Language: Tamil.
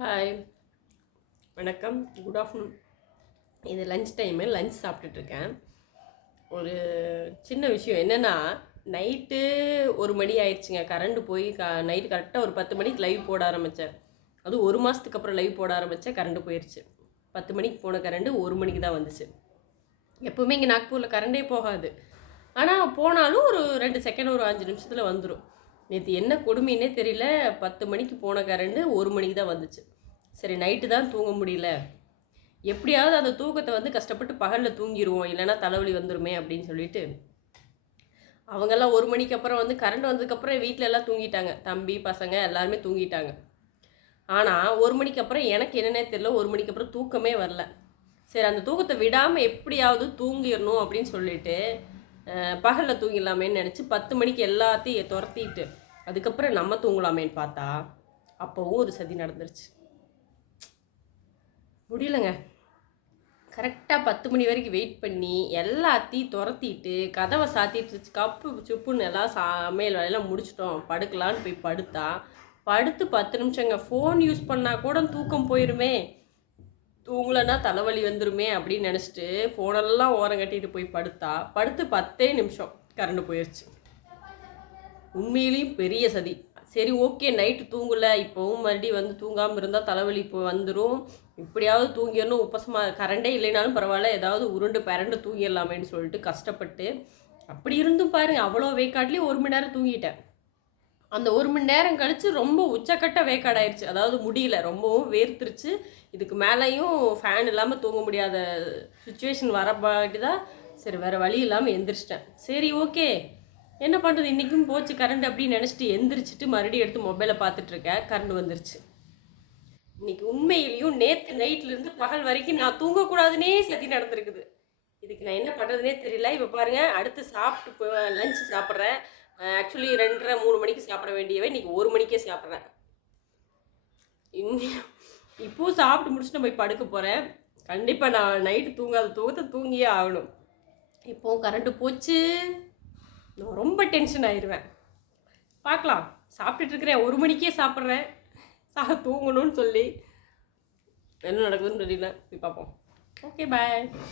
ஹாய் வணக்கம். குட் ஆஃப்டர்நூன் இது லஞ்ச் டைமு லஞ்ச் சாப்பிட்டுட்ருக்கேன். ஒரு சின்ன விஷயம் என்னென்னா நைட்டு ஒரு மணி ஆயிடுச்சுங்க. கரண்ட்டு போய் க நைட்டு கரெக்டாக ஒரு பத்து மணிக்கு லைவ் போட ஆரம்பித்தேன் அதுவும் ஒரு மாதத்துக்கு அப்புறம் லைவ் போட ஆரம்பித்தேன் கரண்ட்டு போயிடுச்சு பத்து மணிக்கு போன கரண்ட்டு ஒரு மணிக்கு தான் வந்துச்சு. எப்போவுமே இங்கே நாக்பூரில் கரண்டே போகாது. ஆனால் போனாலும் ஒரு ரெண்டு செகண்ட் ஒரு அஞ்சு நிமிஷத்தில் வந்துடும் நேற்று என்ன கொடுமைன்னே தெரியல. பத்து மணிக்கு போன கரண்டு ஒரு மணிக்கு தான் வந்துச்சு. சரி நைட்டு தான் தூங்க முடியல. எப்படியாவது அந்த தூக்கத்தை வந்து கஷ்டப்பட்டு பகலில் தூங்கிடுவோம் இல்லைன்னா தலைவலி வந்துடுமே அப்படின்னு சொல்லிட்டு அவங்கெல்லாம் ஒரு மணிக்கு அப்புறம் வந்து கரண்ட் வந்ததுக்கப்புறம் வீட்டில் எல்லாம் தூங்கிட்டாங்க. தம்பி பசங்க எல்லாருமே தூங்கிட்டாங்க. ஆனால் ஒரு மணிக்கு அப்புறம் எனக்கு என்னன்னே தெரியல. ஒரு மணிக்கு அப்புறம் தூக்கமே வரல. சரி அந்த தூக்கத்தை விடாமல் எப்படியாவது தூங்கிடணும் அப்படின்னு சொல்லிட்டு பகலில் தூங்கிடலாமேன்னு நினச்சி பத்து மணிக்கு எல்லாத்தையும் துரத்திட்டு அதுக்கப்புறம் நம்ம தூங்கலாமேன்னு பார்த்தா அப்போவும் ஒரு சதி நடந்துருச்சு. முடியலங்க. கரெக்டாக பத்து மணி வரைக்கும் வெயிட் பண்ணி எல்லாத்தையும் துரத்திட்டு கதவை சாத்திட்டு கப்பு சுப்புன்னு எல்லாம் சமையல் வேலையெல்லாம் முடிச்சிட்டோம். படுக்கலான்னு போய் படுத்தா படுத்து பத்து நிமிஷங்க. ஃபோன் யூஸ் பண்ணால் கூட தூக்கம் போயிருமே. தூங்கலைன்னா தலைவலி வந்துருமே அப்படின்னு நினச்சிட்டு ஃபோனெல்லாம் ஓரம் கட்டிட்டு போய் படுத்தா படுத்து பத்தே நிமிஷம் கரண்ட் போயிடுச்சு உண்மையிலையும் பெரிய சதி. சரி ஓகே நைட்டு தூங்கலை. இப்போவும் மறுபடியும் வந்து தூங்காமல் இருந்தால் தலைவலி இப்போ வந்துடும் இப்படியாவது தூங்கிடணும். உப்பசமாக கரண்டே இல்லைனாலும் பரவாயில்ல. ஏதாவது உருண்டு பரண்டு தூங்கிடலாமேன்னு சொல்லிட்டு கஷ்டப்பட்டு அப்படி இருந்தும் பாருங்க அவ்வளோ வேக்காட்லேயும் ஒரு மணி நேரம் தூங்கிட்டேன். அந்த ஒரு மணி நேரம் கழித்து ரொம்ப உச்சக்கட்ட வேக்காடாயிருச்சு. அதாவது முடியல ரொம்பவும் வேர்த்துருச்சு. இதுக்கு மேலேயும் ஃபேன் இல்லாமல் தூங்க முடியாத சுச்சுவேஷன் வரப்பாட்டி தான் சரி வேறு வழி இல்லாமல் எந்திரிச்சிட்டேன். சரி ஓகே என்ன பண்ணுறது இன்றைக்கும் போச்சு கரண்ட் அப்படின்னு நினச்சிட்டு எந்திரிச்சிட்டு மறுபடியும் எடுத்து மொபைலை பார்த்துட்ருக்கேன் கரண்ட் வந்துருச்சு. இன்னைக்கு உண்மையிலையும் நேற்று நைட்லேருந்து பகல் வரைக்கும் நான் தூங்கக்கூடாதுன்னே சதி நடந்திருக்குது. இதுக்கு நான் என்ன பண்ணுறதுனே தெரியல. இப்போ பாருங்கள் அடுத்து சாப்பிட்டு லஞ்சு சாப்பிட்றேன். ஆக்சுவலி ரெண்டரை மூணு மணிக்கு சாப்பிட வேண்டியவை. இன்றைக்கி ஒரு மணிக்கே சாப்பிட்றேன். இப்போது சாப்பிட்டு முடிச்சுட்டு போய் படுக்க போகிறேன் கண்டிப்பாக நான் நைட்டு தூங்காத தூக்கத்தை தூங்கியே ஆகணும். இப்போது கரண்ட்டு போச்சு. நான் ரொம்ப டென்ஷன் ஆயிடுவேன் பார்க்கலாம். சாப்பிட்டுட்டு இருக்கிறேன். ஒரு மணிக்கே சாப்பிட்றேன். சா தூங்கணும்னு சொல்லி. என்ன நடக்குதுன்னு தெரியல. போய் பார்ப்போம். Okay bye